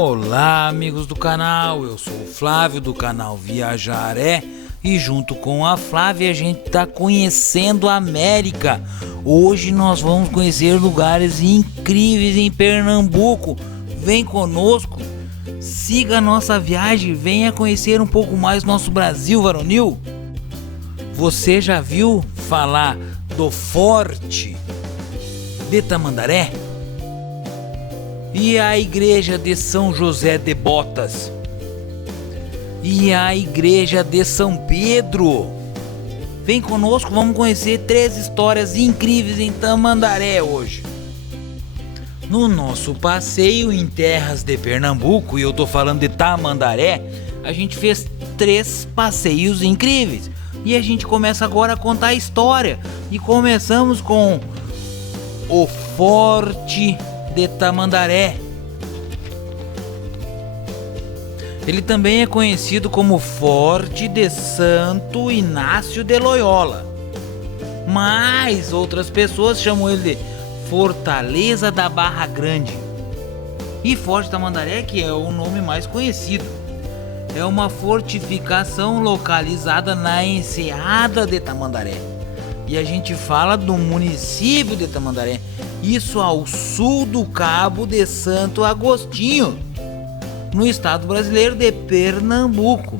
Olá, amigos do canal, eu sou o Flávio do canal Viajaré e junto com a Flávia a gente está conhecendo a América. Hoje nós vamos conhecer lugares incríveis em Pernambuco. Vem conosco, siga a nossa viagem, venha conhecer um pouco mais nosso Brasil varonil. Você já viu falar do Forte de Tamandaré? E a igreja de São José de Botas? E a igreja de São Pedro? Vem conosco, vamos conhecer 3 histórias incríveis em Tamandaré hoje. No nosso passeio em terras de Pernambuco, e eu tô falando de Tamandaré, a gente fez 3 passeios incríveis. E a gente começa agora a contar a história. E começamos com o Forte de Tamandaré. Ele também é conhecido como Forte de Santo Inácio de Loyola, mas outras pessoas chamam ele de Fortaleza da Barra Grande. E Forte de Tamandaré, que é o nome mais conhecido, é uma fortificação localizada na Enseada de Tamandaré. E a gente fala do município de Tamandaré, isso ao sul do Cabo de Santo Agostinho, no estado brasileiro de Pernambuco.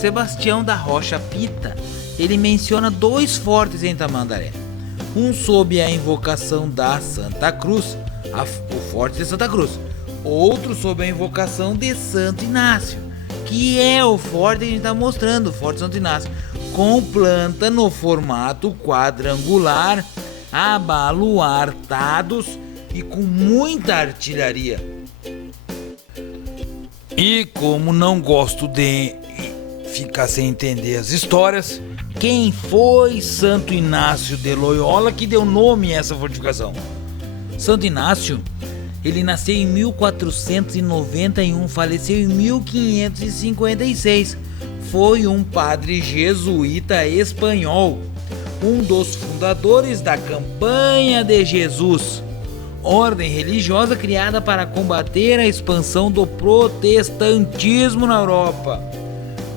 Sebastião da Rocha Pita, ele menciona 2 fortes em Tamandaré. Um sob a invocação da Santa Cruz, o Forte de Santa Cruz. Outro sob a invocação de Santo Inácio, que é o forte que a gente está mostrando, o Forte Santo Inácio, com planta no formato quadrangular, abaluartados e com muita artilharia. E como não gosto de ficar sem entender as histórias, quem foi Santo Inácio de Loyola que deu nome a essa fortificação? Santo Inácio, ele nasceu em 1491, faleceu em 1556. Foi um padre jesuíta espanhol, um dos fundadores da Campanha de Jesus, ordem religiosa criada para combater a expansão do protestantismo na Europa,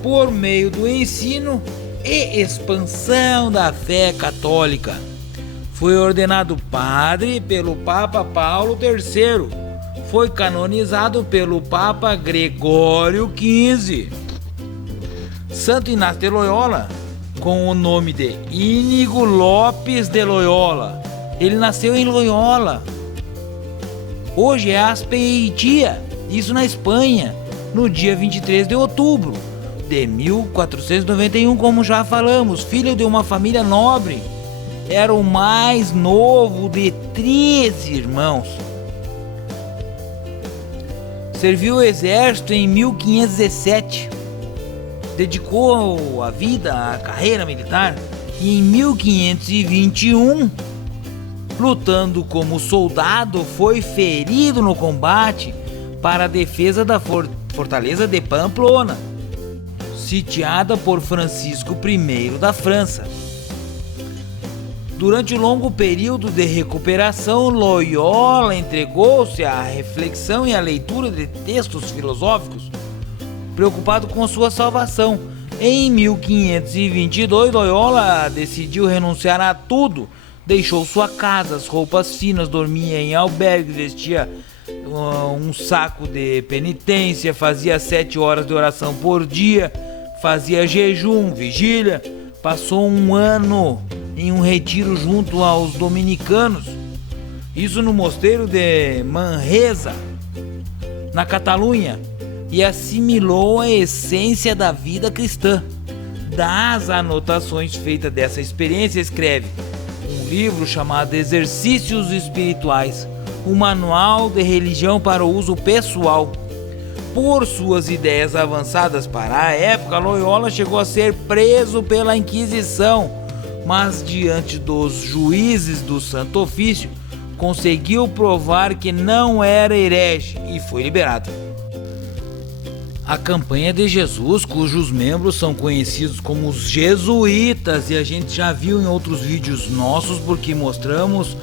por meio do ensino e expansão da fé católica. Foi ordenado padre pelo Papa Paulo III. Foi canonizado pelo Papa Gregório XV. Santo Inácio de Loyola, com o nome de Íñigo Lopes de Loyola. Ele nasceu em Loyola. Hoje é Azpeitia, isso na Espanha, no dia 23 de outubro de 1491, como já falamos, filho de uma família nobre. Era o mais novo de 13 irmãos. Serviu o exército em 1517. Dedicou a vida à carreira militar e em 1521, lutando como soldado, foi ferido no combate para a defesa da fortaleza de Pamplona, sitiada por Francisco I da França. Durante o longo período de recuperação, Loyola entregou-se à reflexão e à leitura de textos filosóficos, preocupado com sua salvação. Em 1522, Loyola decidiu renunciar a tudo. Deixou sua casa, as roupas finas, dormia em albergue, vestia um saco de penitência, fazia 7 horas de oração por dia, fazia jejum, vigília. Passou um ano em um retiro junto aos dominicanos, isso no mosteiro de Manresa, na Catalunha, e assimilou a essência da vida cristã. Das anotações feitas dessa experiência, escreve um livro chamado Exercícios Espirituais, um manual de religião para o uso pessoal. Por suas ideias avançadas para a época, Loyola chegou a ser preso pela Inquisição, mas diante dos juízes do Santo Ofício, conseguiu provar que não era herege e foi liberado. A Campanha de Jesus, cujos membros são conhecidos como os jesuítas, e a gente já viu em outros vídeos nossos, porque mostramos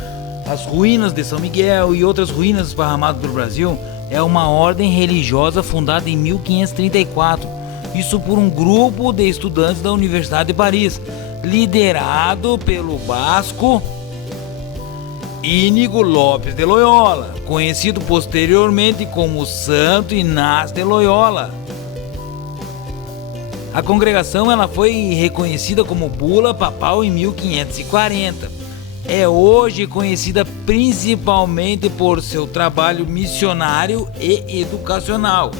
As ruínas de São Miguel e outras ruínas esparramadas pelo Brasil é uma ordem religiosa fundada em 1534, isso por um grupo de estudantes da Universidade de Paris, liderado pelo basco Íñigo Lopes de Loyola, conhecido posteriormente como Santo Inácio de Loyola. A congregação ela foi reconhecida como bula papal em 1540. É hoje conhecida principalmente por seu trabalho missionário e educacional.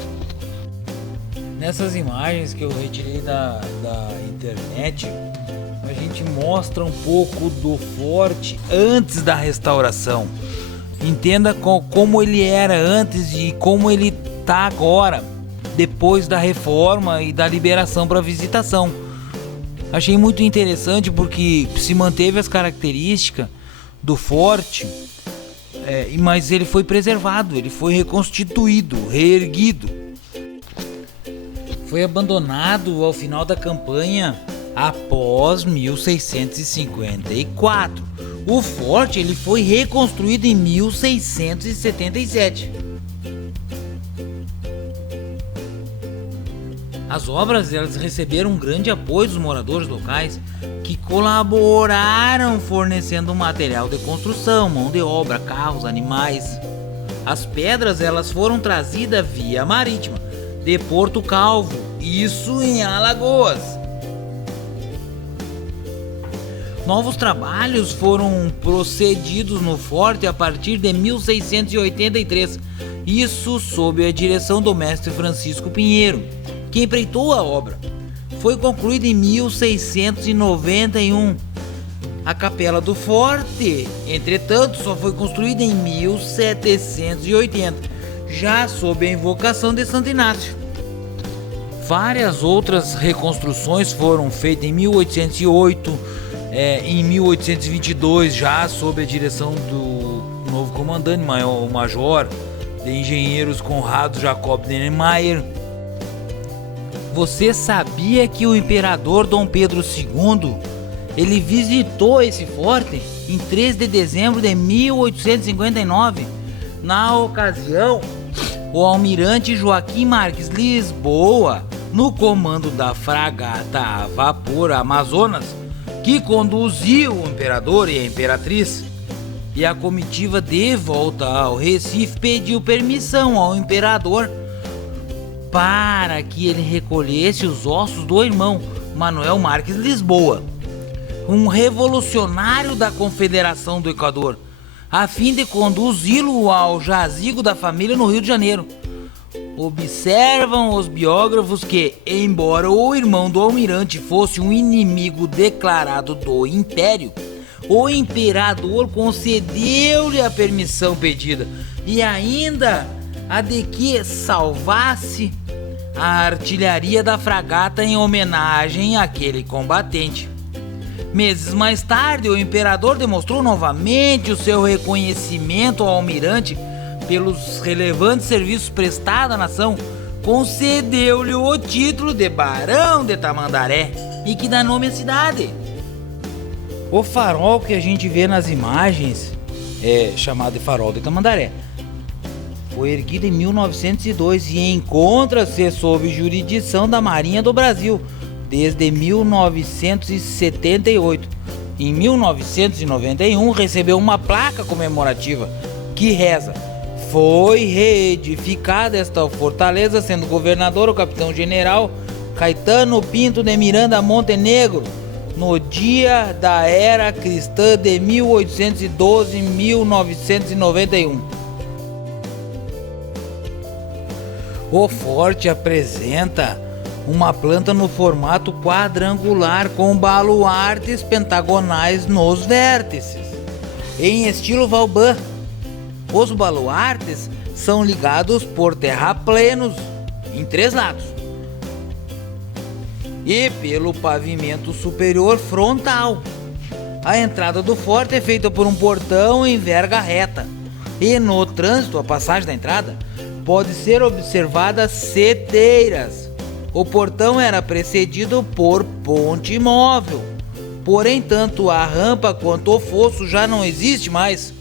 Nessas imagens que eu retirei da internet, a gente mostra um pouco do forte antes da restauração. Entenda como ele era antes e como ele está agora, depois da reforma e da liberação para visitação. Achei muito interessante porque se manteve as características do forte, mas ele foi preservado, ele foi reconstituído, reerguido. Foi abandonado ao final da campanha após 1654. O forte ele foi reconstruído em 1677. As obras elas receberam um grande apoio dos moradores locais que colaboraram fornecendo material de construção, mão de obra, carros, animais. As pedras elas foram trazidas via marítima de Porto Calvo, isso em Alagoas. Novos trabalhos foram procedidos no forte a partir de 1683, isso sob a direção do mestre Francisco Pinheiro, que empreitou a obra. Foi concluída em 1691. A capela do forte, entretanto, só foi construída em 1780, já sob a invocação de Santo Inácio. Várias outras reconstruções foram feitas em 1808, em 1822, já sob a direção do novo comandante, o major de engenheiros Conrado Jacob de Niemeyer. Você sabia que o imperador Dom Pedro II ele visitou esse forte em 3 de dezembro de 1859? Na ocasião, o almirante Joaquim Marques Lisboa, no comando da fragata a vapor Amazonas, que conduziu o imperador e a imperatriz e a comitiva de volta ao Recife, pediu permissão ao imperador para que ele recolhesse os ossos do irmão Manuel Marques Lisboa, um revolucionário da Confederação do Equador, a fim de conduzi-lo ao jazigo da família no Rio de Janeiro. Observam os biógrafos que, embora o irmão do almirante fosse um inimigo declarado do Império, o imperador concedeu-lhe a permissão pedida e ainda a de que salvasse a artilharia da fragata em homenagem àquele combatente. Meses mais tarde, o imperador demonstrou novamente o seu reconhecimento ao almirante pelos relevantes serviços prestados à nação, concedeu-lhe o título de Barão de Tamandaré e que dá nome à cidade. O farol que a gente vê nas imagens é chamado de Farol de Tamandaré. Foi erguido em 1902 e encontra-se sob jurisdição da Marinha do Brasil desde 1978. Em 1991 recebeu uma placa comemorativa que reza: foi reedificada esta fortaleza, sendo governador o capitão-general Caetano Pinto de Miranda Montenegro, no dia da era cristã de 1812-1991. O forte apresenta uma planta no formato quadrangular com baluartes pentagonais nos vértices, em estilo Vauban. Os baluartes são ligados por terraplenos em 3 lados e pelo pavimento superior frontal. A entrada do forte é feita por um portão em verga reta e no trânsito, a passagem da entrada, pode ser observadas seteiras. O portão era precedido por ponte móvel, porém tanto a rampa quanto o fosso já não existe mais.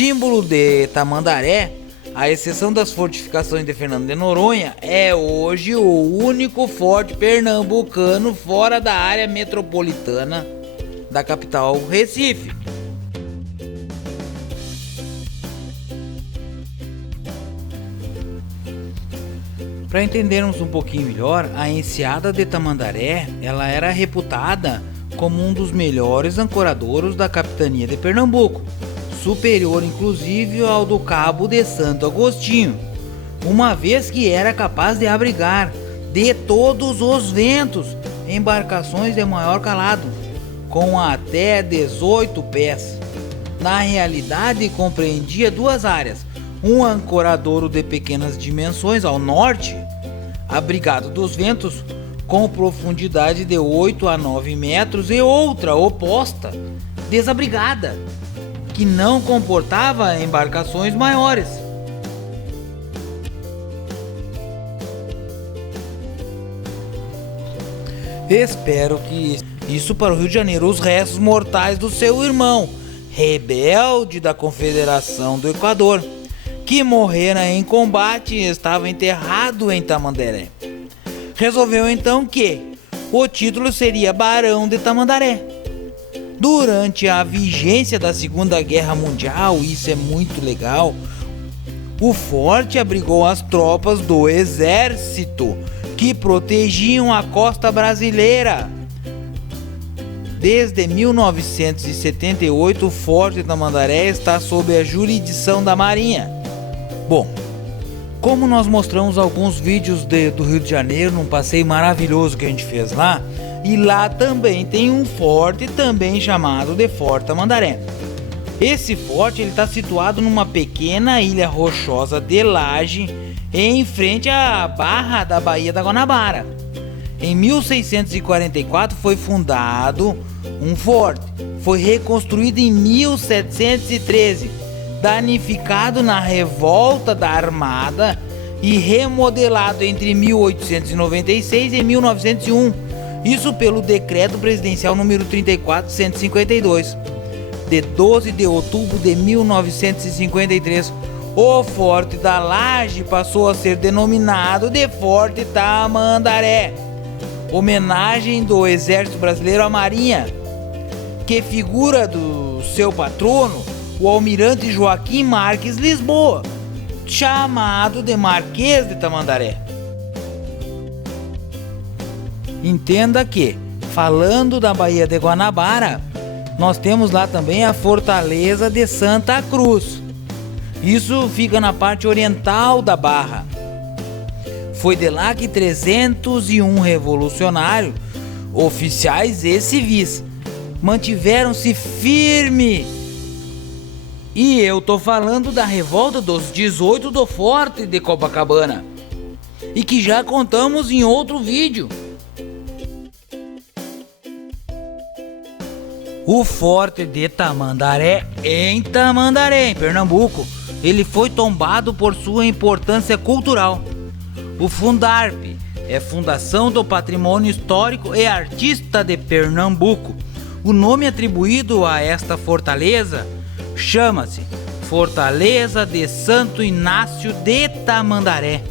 símbolo de Tamandaré, à exceção das fortificações de Fernando de Noronha, é hoje o único forte pernambucano fora da área metropolitana da capital Recife. Para entendermos um pouquinho melhor, a enseada de Tamandaré, ela era reputada como um dos melhores ancoradouros da capitania de Pernambuco, superior inclusive ao do Cabo de Santo Agostinho, uma vez que era capaz de abrigar de todos os ventos embarcações de maior calado, com até 18 pés. Na realidade, compreendia duas áreas: um ancoradouro de pequenas dimensões ao norte, abrigado dos ventos, com profundidade de 8 a 9 metros, e outra oposta, desabrigada, que não comportava embarcações maiores. Espero que isso para o Rio de Janeiro, os restos mortais do seu irmão, rebelde da Confederação do Equador, que morrera em combate e estava enterrado em Tamandaré. Resolveu então que o título seria Barão de Tamandaré. Durante a vigência da Segunda Guerra Mundial, isso é muito legal, o forte abrigou as tropas do exército que protegiam a costa brasileira. Desde 1978, o Forte de Tamandaré está sob a jurisdição da Marinha. Bom, como nós mostramos alguns vídeos do Rio de Janeiro, num passeio maravilhoso que a gente fez lá, e lá também tem um forte também chamado de Forte Tamandaré. Esse forte está situado numa pequena ilha rochosa de laje em frente à barra da Baía da Guanabara. Em 1644 foi fundado um forte, foi reconstruído em 1713, danificado na revolta da Armada e remodelado entre 1896 e 1901, isso pelo decreto presidencial número 34.152, de 12 de outubro de 1953. O Forte da Laje passou a ser denominado de Forte Tamandaré, homenagem do Exército Brasileiro à Marinha, que figura do seu patrono, o almirante Joaquim Marques Lisboa, chamado de Marquês de Tamandaré. Entenda que, falando da Baía de Guanabara, nós temos lá também a Fortaleza de Santa Cruz. Isso fica na parte oriental da barra. Foi de lá que 301 revolucionários, oficiais e civis, mantiveram-se firme. E eu tô falando da revolta dos 18 do Forte de Copacabana, e que já contamos em outro vídeo. O Forte de Tamandaré, em Pernambuco, ele foi tombado por sua importância cultural. O Fundarp é Fundação do Patrimônio Histórico e Artista de Pernambuco. O nome atribuído a esta fortaleza chama-se Fortaleza de Santo Inácio de Tamandaré,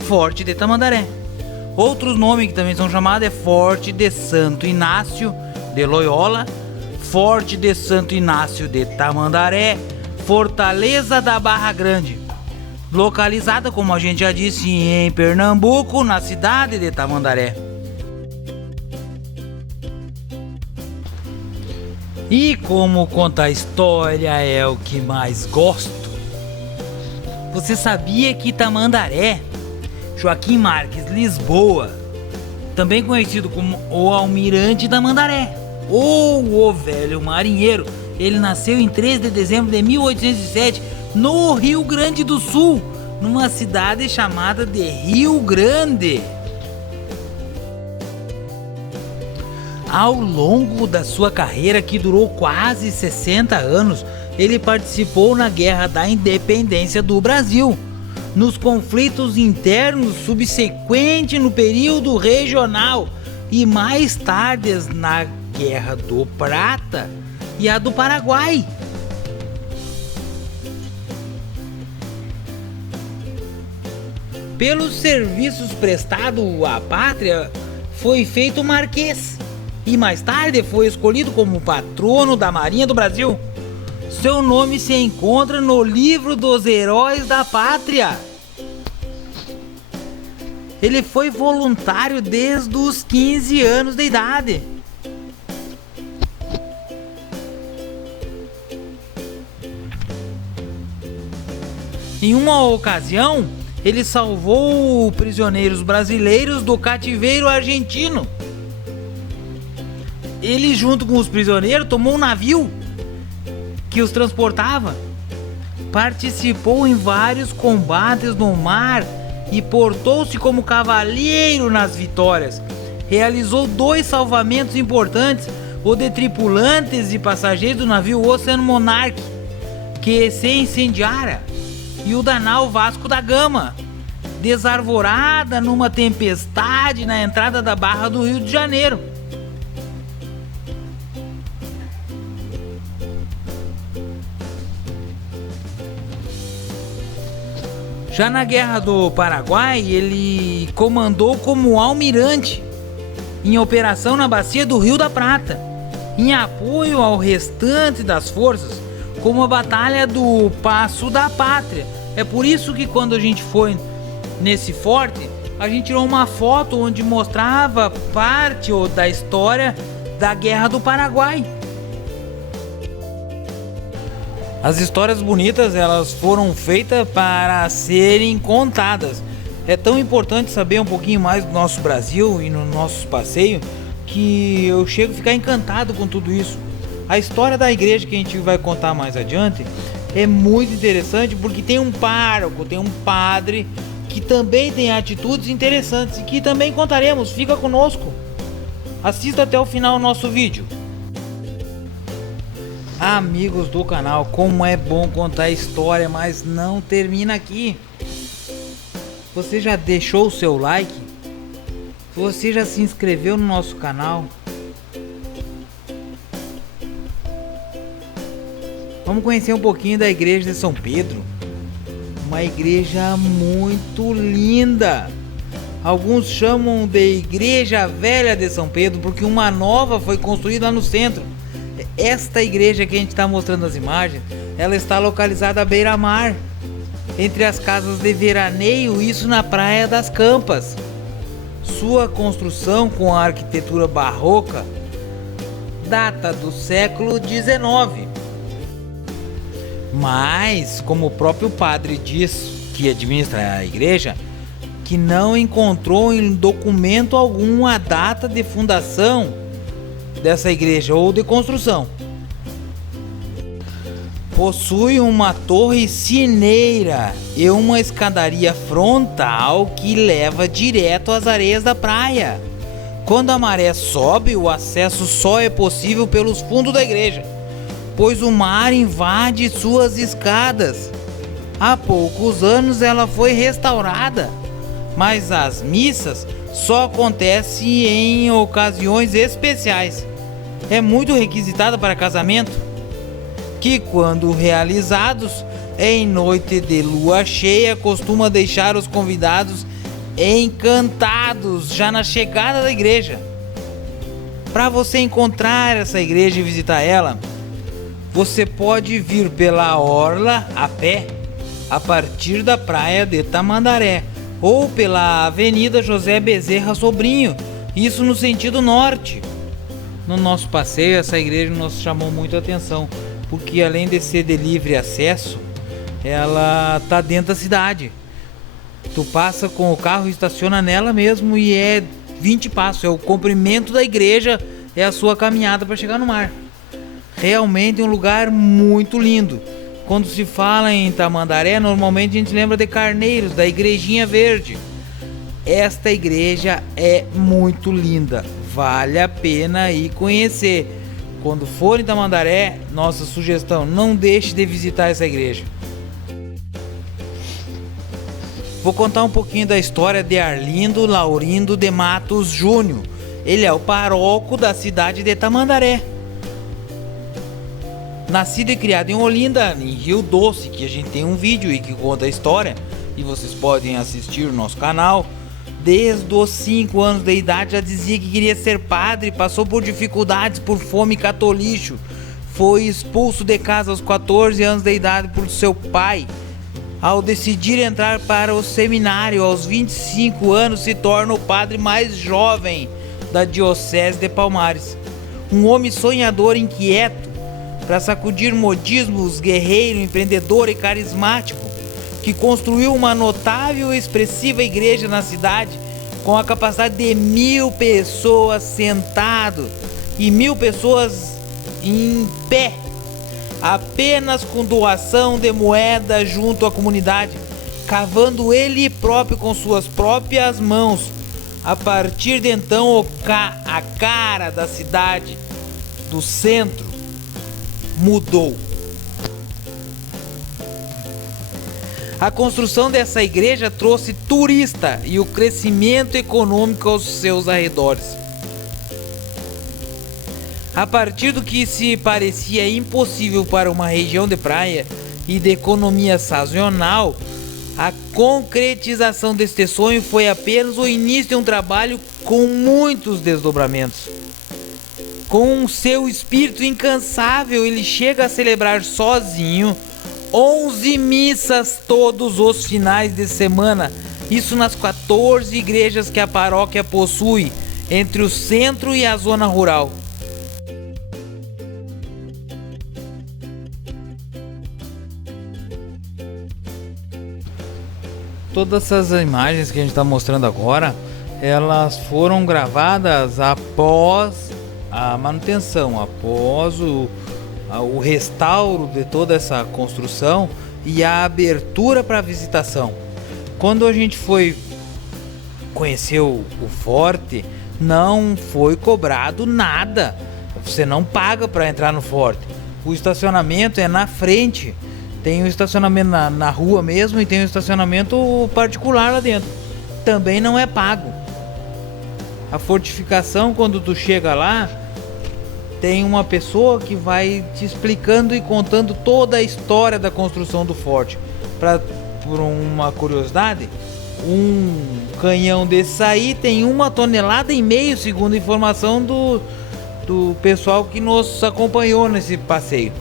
Forte de Tamandaré. Outros nomes que também são chamados é Forte de Santo Inácio de Loyola, Forte de Santo Inácio de Tamandaré, Fortaleza da Barra Grande, localizada, como a gente já disse, em Pernambuco, na cidade de Tamandaré. E como contar história é o que mais gosto, você sabia que Tamandaré, Joaquim Marques Lisboa, também conhecido como o Almirante Tamandaré, ou o Velho Marinheiro, ele nasceu em 3 de dezembro de 1807 no Rio Grande do Sul, numa cidade chamada de Rio Grande. Ao longo da sua carreira, que durou quase 60 anos, ele participou na Guerra da Independência do Brasil, nos conflitos internos subsequentes no período regional e mais tarde na Guerra do Prata e a do Paraguai. Pelos serviços prestados à pátria, foi feito marquês e mais tarde foi escolhido como patrono da Marinha do Brasil. Seu nome se encontra no livro dos Heróis da Pátria. Ele foi voluntário desde os 15 anos de idade. Em uma ocasião, ele salvou prisioneiros brasileiros do cativeiro argentino. Ele, junto com os prisioneiros, tomou um navio que os transportava. Participou em vários combates no mar e portou-se como cavaleiro nas vitórias. Realizou 2 salvamentos importantes, o de tripulantes e passageiros do navio Oceano Monarch, que se incendiara, e o da nau Vasco da Gama, desarvorada numa tempestade na entrada da Barra do Rio de Janeiro. Já na Guerra do Paraguai, ele comandou como almirante em operação na bacia do Rio da Prata, em apoio ao restante das forças, como a Batalha do Passo da Pátria. É por isso que quando a gente foi nesse forte, a gente tirou uma foto onde mostrava parte da história da Guerra do Paraguai. As histórias bonitas, elas foram feitas para serem contadas. É tão importante saber um pouquinho mais do nosso Brasil e nos nossos passeios que eu chego a ficar encantado com tudo isso. A história da igreja que a gente vai contar mais adiante é muito interessante porque tem um pároco, tem um padre que também tem atitudes interessantes e que também contaremos. Fica conosco. Assista até o final o nosso vídeo. Amigos do canal, como é bom contar a história, mas não termina aqui. Você já deixou o seu like? Você já se inscreveu no nosso canal? Vamos conhecer um pouquinho da igreja de São Pedro. Uma igreja muito linda. Alguns chamam de Igreja Velha de São Pedro porque uma nova foi construída lá no centro. Esta igreja que a gente está mostrando as imagens, ela está localizada à beira-mar, entre as casas de veraneio, isso na Praia das Campas. Sua construção com a arquitetura barroca data do século XIX. Mas, como o próprio padre diz, que administra a igreja, que não encontrou em documento algum a data de fundação dessa igreja ou de construção. Possui uma torre sineira e uma escadaria frontal que leva direto às areias da praia. Quando a maré sobe, o acesso só é possível pelos fundos da igreja, pois o mar invade suas escadas. Há poucos anos ela foi restaurada, mas as missas só acontecem em ocasiões especiais. É muito requisitada para casamento, que quando realizados em noite de lua cheia costuma deixar os convidados encantados já na chegada da igreja. Para você encontrar essa igreja e visitar ela, você pode vir pela orla a pé a partir da praia de Tamandaré ou pela Avenida José Bezerra Sobrinho, isso no sentido norte. No nosso passeio, essa igreja nos chamou muito a atenção, porque além de ser de livre acesso, ela tá dentro da cidade. Tu passa com o carro e estaciona nela mesmo e é 20 passos, é o comprimento da igreja, é a sua caminhada para chegar no mar. Realmente é um lugar muito lindo. Quando se fala em Tamandaré, normalmente a gente lembra de Carneiros, da Igrejinha Verde. Esta igreja é muito linda, vale a pena ir conhecer. Quando for em Tamandaré, nossa sugestão, não deixe de visitar essa igreja. Vou contar um pouquinho da história de Arlindo Laurindo de Matos Júnior. Ele é o paróquio da cidade de Tamandaré. Nascido e criado em Olinda, em Rio Doce, que a gente tem um vídeo aí que conta a história, e vocês podem assistir o nosso canal. Desde os 5 anos de idade já dizia que queria ser padre, passou por dificuldades, por fome e catolixo. Foi expulso de casa aos 14 anos de idade por seu pai. Ao decidir entrar para o seminário aos 25 anos, se torna o padre mais jovem da diocese de Palmares. Um homem sonhador, inquieto, para sacudir modismos, guerreiro, empreendedor e carismático, que construiu uma notável e expressiva igreja na cidade, com a capacidade de 1000 pessoas sentado e 1000 pessoas em pé, apenas com doação de moeda junto à comunidade, cavando ele próprio com suas próprias mãos. A partir de então, a cara da cidade, do centro, mudou. A construção dessa igreja trouxe turista e o crescimento econômico aos seus arredores. A partir do que se parecia impossível para uma região de praia e de economia sazonal, a concretização deste sonho foi apenas o início de um trabalho com muitos desdobramentos. Com seu espírito incansável, ele chega a celebrar sozinho 11 missas todos os finais de semana, isso nas 14 igrejas que a paróquia possui, entre o centro e a zona rural. Todas essas imagens que a gente está mostrando agora, elas foram gravadas após a manutenção, após o restauro de toda essa construção e a abertura para visitação. Quando a gente foi conhecer o forte, não foi cobrado nada. Você não paga para entrar no forte. O estacionamento é na frente. Tem um estacionamento na rua mesmo e tem um estacionamento particular lá dentro. Também não é pago. A fortificação, quando tu chega lá, tem uma pessoa que vai te explicando e contando toda a história da construção do forte. Por uma curiosidade, um canhão desse aí tem 1,5 toneladas, segundo a informação do pessoal que nos acompanhou nesse passeio.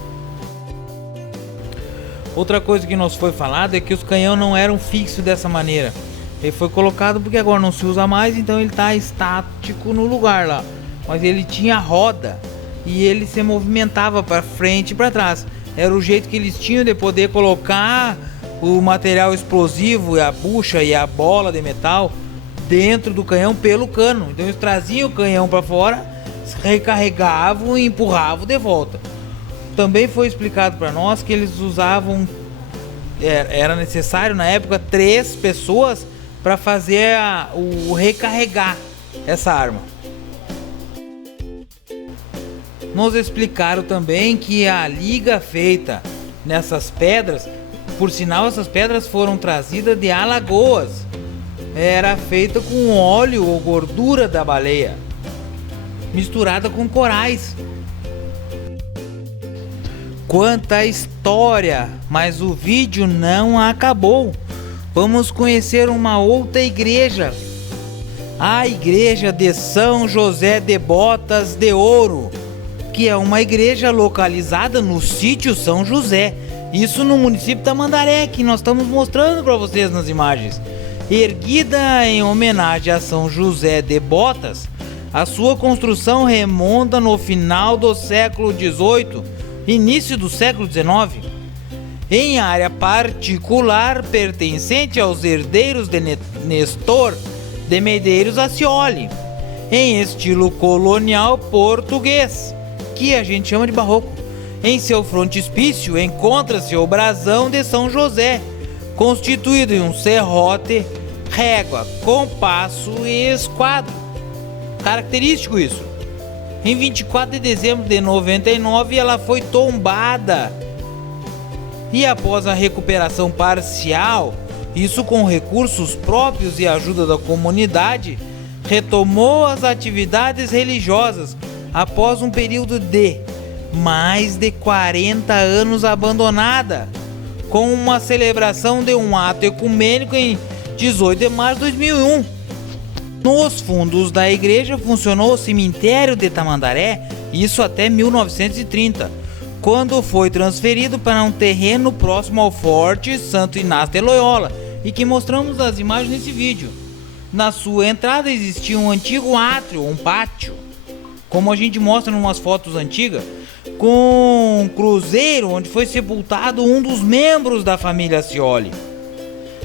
Outra coisa que nos foi falado é que os canhões não eram fixos dessa maneira. Ele foi colocado porque agora não se usa mais, então ele está estático no lugar lá. Mas ele tinha roda e ele se movimentava para frente e para trás. Era o jeito que eles tinham de poder colocar o material explosivo, a bucha e a bola de metal dentro do canhão pelo cano. Então eles traziam o canhão para fora, recarregavam e empurravam de volta. Também foi explicado para nós que eles usavam, era necessário na época 3 pessoas para fazer o recarregar essa arma. Nos explicaram também que a liga feita nessas pedras, por sinal essas pedras foram trazidas de Alagoas, era feita com óleo ou gordura da baleia, misturada com corais. Quanta história, mas o vídeo não acabou. Vamos conhecer uma outra igreja, a igreja de São José de Botas de Ouro, que é uma igreja localizada no sítio São José, isso no município da Tamandaré, que nós estamos mostrando para vocês nas imagens. Erguida em homenagem a São José de Botas, a sua construção remonta no final do século XVIII, início do século XIX, em área particular pertencente aos herdeiros de Nestor de Medeiros Accioli, em estilo colonial português, que a gente chama de barroco. Em seu frontispício encontra-se o brasão de São José, constituído em um serrote, régua, compasso e esquadro. Característico isso. Em 24 de dezembro de 99 ela foi tombada e após a recuperação parcial, isso com recursos próprios e ajuda da comunidade, retomou as atividades religiosas após um período de mais de 40 anos abandonada. com uma celebração de um ato ecumênico em 18 de março de 2001. Nos fundos da igreja funcionou o cemitério de Tamandaré, isso até 1930, quando foi transferido para um terreno próximo ao Forte Santo Inácio de Loyola, e que mostramos as imagens nesse vídeo. Na sua entrada existia um antigo átrio, um pátio, como a gente mostra em umas fotos antigas, com um cruzeiro onde foi sepultado um dos membros da família Scioli.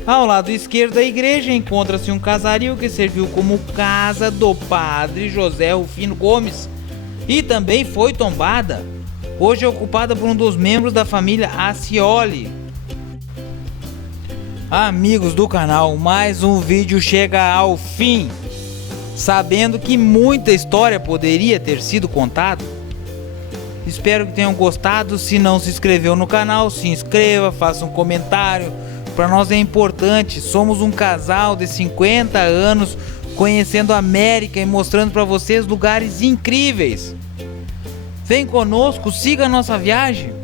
Ao lado esquerdo da igreja encontra-se um casario que serviu como casa do padre José Rufino Gomes e também foi tombada. Hoje é ocupada por um dos membros da família Scioli. Amigos do canal, mais um vídeo chega ao fim, sabendo que muita história poderia ter sido contada. Espero que tenham gostado. Se não se inscreveu no canal, se inscreva, faça um comentário. Para nós é importante. Somos um casal de 50 anos conhecendo a América e mostrando para vocês lugares incríveis. Vem conosco, siga a nossa viagem.